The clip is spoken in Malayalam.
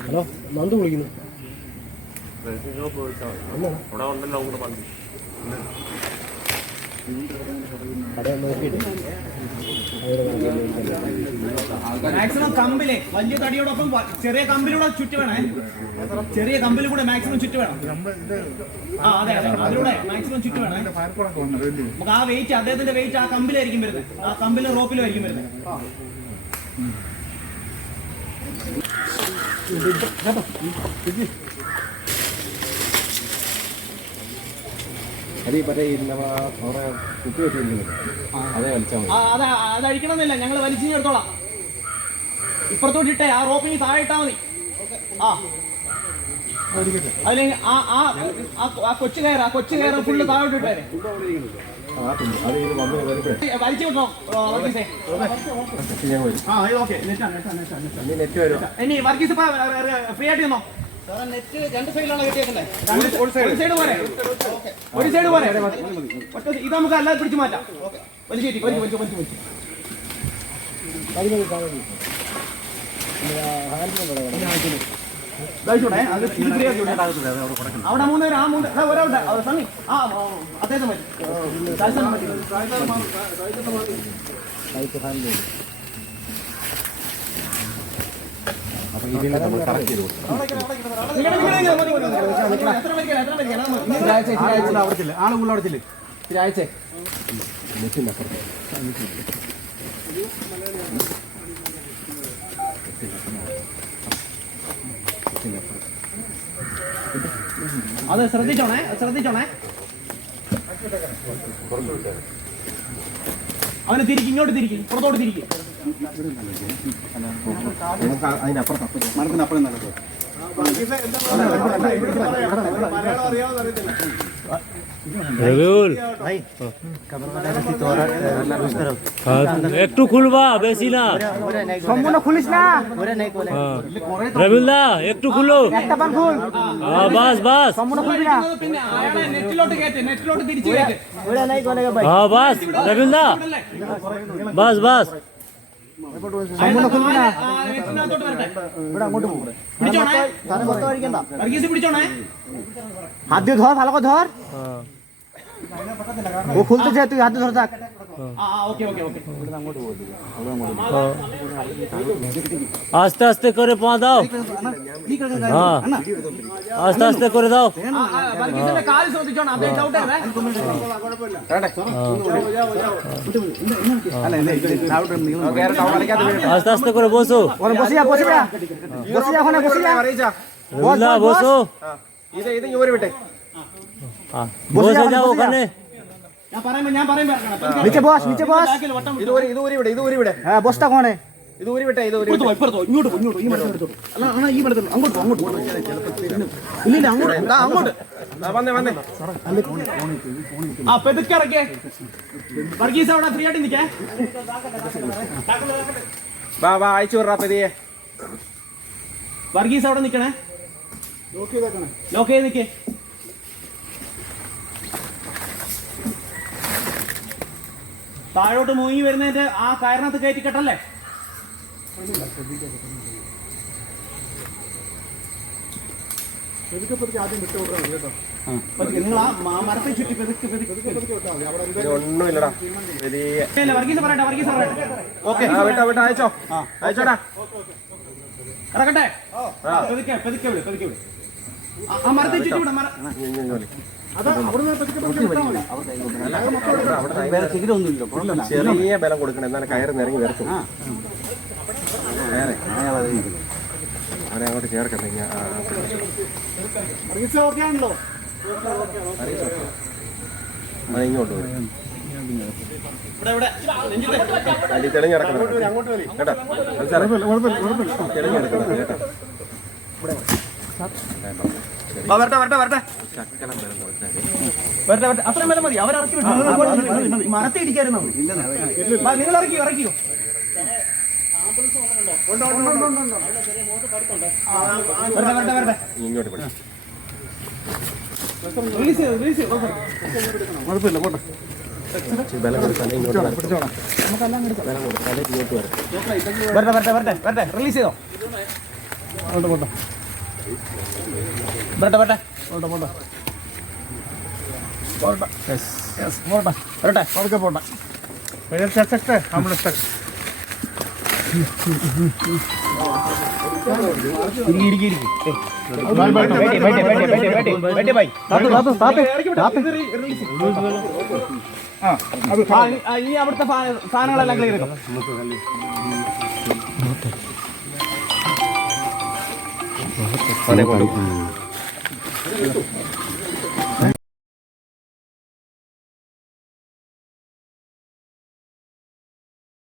ഹലോ നന്ദു വിളിക്കുന്നു. മാക്സിമം കമ്പിൽ വലിയ തടിയോടൊപ്പം ചെറിയ കമ്പിലൂടെ ചുറ്റി വേണേ. ചെറിയ കമ്പിൽ കൂടെ മാക്സിമം ചുറ്റി വേണം. ആ അതെ അതെ. അതിലൂടെ മാക്സിമം ചുറ്റി വേണേ. നമുക്ക് ആ വെയിറ്റ് അദ്ദേഹത്തിന്റെ വെയിറ്റ് ആ കമ്പിലായിരിക്കും വരുന്നത്. ആ കമ്പിലും റോപ്പിലും ആയിരിക്കും വരുന്നത്. അത് ഈ മറ്റേ ഈ നമ്മ അവിടെ കുപ്പി വെച്ചിരിക്കുന്നത് അതേ വലിച്ചാൽ മതി ആ അത് അത് അഴിക്കണമെന്നില്ല ഞങ്ങൾ വലിച്ചു എടുത്തോളാം. ഇപ്പുറത്തോട്ട് ഇട്ടേ. ആ റോപ്പിന് താഴെ ഇട്ടാ മതി. ആ. അതിലെ ആ ആ ആ- ആ കൊച്ചു കയറ്. ആ കൊച്ചു കയറ് ഫുള്ള് താഴോട്ട് ഇട്ടേ ഫ്രീ ആയിട്ട് കിട്ടിയേക്കുന്നത്? ഒരു സൈഡ് പോരെ? ഒരു സൈഡ് പോരെ? ഇത് നമുക്ക് അല്ലാതെ പിടിച്ചു മാറ്റാം. വലിച്ചു കയറ്റി വലിച്ചു വലിച്ചു വലിച്ചു വലിച്ചു. കഴിച്ചോണേ അവിടെ മൂന്ന് പേര് ആ മൂന്ന് ആ അദ്ദേഹത്തെ മതി അത് ശ്രദ്ധിച്ചോണേ ശ്രദ്ധിച്ചോണേ. അവനെ തിരിക്കും ഇങ്ങോട്ട് തിരിക്കും പുറത്തോട്ട് തിരിക്കും. നമുക്ക് മരത്തിനപ്പുറം അപ്പുറത്ത്. അപ്പുറത്ത് മരത്തിന്റെ അപ്പുറം നടക്കും একটু খুলবা বেশি না সম্পূর্ণ খুলিস না রবিউল দা একটু খুলো বাস বাস বাস রবিউল দা বাস বাস হাত দিয়ে ধর ভালো করে ধর। ও খুলতে চাই তুই হাত দিয়ে ধর থাক। आस्ते आस्ते करे पा दाओ हाँ आस्ते आस्ते करे दाओ आस्ते आस्ते करे बसो बसिया बसिया बसिया होने बसिया बोला बसो इधर इधर यूँ बेटे हाँ बसिया जाओ खाने നിച്ചെ ബോസ് ഇങ്ങോട്ട് ഇങ്ങോട്ട് ഈ ഈ അങ്ങോട്ട് അങ്ങോട്ട് ഇല്ല ഇല്ല അങ്ങോട്ട് അങ്ങോട്ട്? ആ വർഗീസ് അവിടെ ഫ്രീ ആയിട്ട് നിൽക്കേ. വാ വാ അയച്ചു വിടാ വർഗീസ് അവിടെ നിൽക്കണേ. ലോക്ക് ചെയ്ത് നിൽക്കേ. താഴോട്ട് മുങ്ങി വരുന്നതിന്റെ ആ കയറിനകത്ത് കയറ്റി കെട്ടല്ലേ നിങ്ങൾ ആ മ- മരത്തെ ചുറ്റി പെതുക്കെ പെതുക്കെ പെതുക്കെ. ഒന്നുമില്ലടാ പതിയെ ഇല്ല, വർഗീസ് പറയട്ടെ വർഗീസ് പറയട്ടെ. ഓക്കെ ആ വിട്ടോ വിട്ടോ അയച്ചോ. അയച്ചോടാ. ഇറക്കട്ടെ പെതുക്കെ പെതുക്കെ വിട് പെതുക്കെ വിട്. ആ- ആ മരത്തെ ചുറ്റി വിടാം മര ചെറിയ ബലം കൊടുക്കണം. എന്നാലും കയറി നിറങ്ങി വരത്തും അവനെ അങ്ങോട്ട് ചേർക്കട്ടെ ഇങ്ങോട്ട് വരും. കേട്ടോ? മനസ്സിലായോ? തെളിഞ്ഞിറക്കണം കേട്ടോ? വരട്ടെ വരട്ടെ വരട്ടെ. വരട്ടെ വരട്ടെ. അത്രയും വില മതി. അവരിറക്കി വിട്ടു. മരത്തെ ഇടിക്കായിരുന്നു നിങ്ങൾ ഇറക്കി ഇറക്കിയോ വരട്ടെ വരട്ടെ വരട്ടെ. ഇങ്ങോട്ട്. റിലീസ് ചെയ്തു റിലീസ് ചെയ്തു ബലം കൊടുത്താലേ ഇങ്ങോട്ട് വരത്തുള്ളൂ. ബലം കൊടുത്താലേ ഇങ്ങോട്ട് വരത്തുള്ളൂ. വരട്ടെ വരട്ടെ വരട്ടെ വരട്ടെ. റിലീസ് ചെയ്തോ? വരട്ടെ വരട്ടെ വരട്ടെ. പോട്ടെ പോട്ടെ. പോട്ടെ. ഇരിക്കി ഇരിക്കി പോട്ടെ ബൈ ബൈ ഇനി അവിടുത്തെ സാധനങ്ങളെല്ലാം ക്ലിയർ เขาได้บอลลู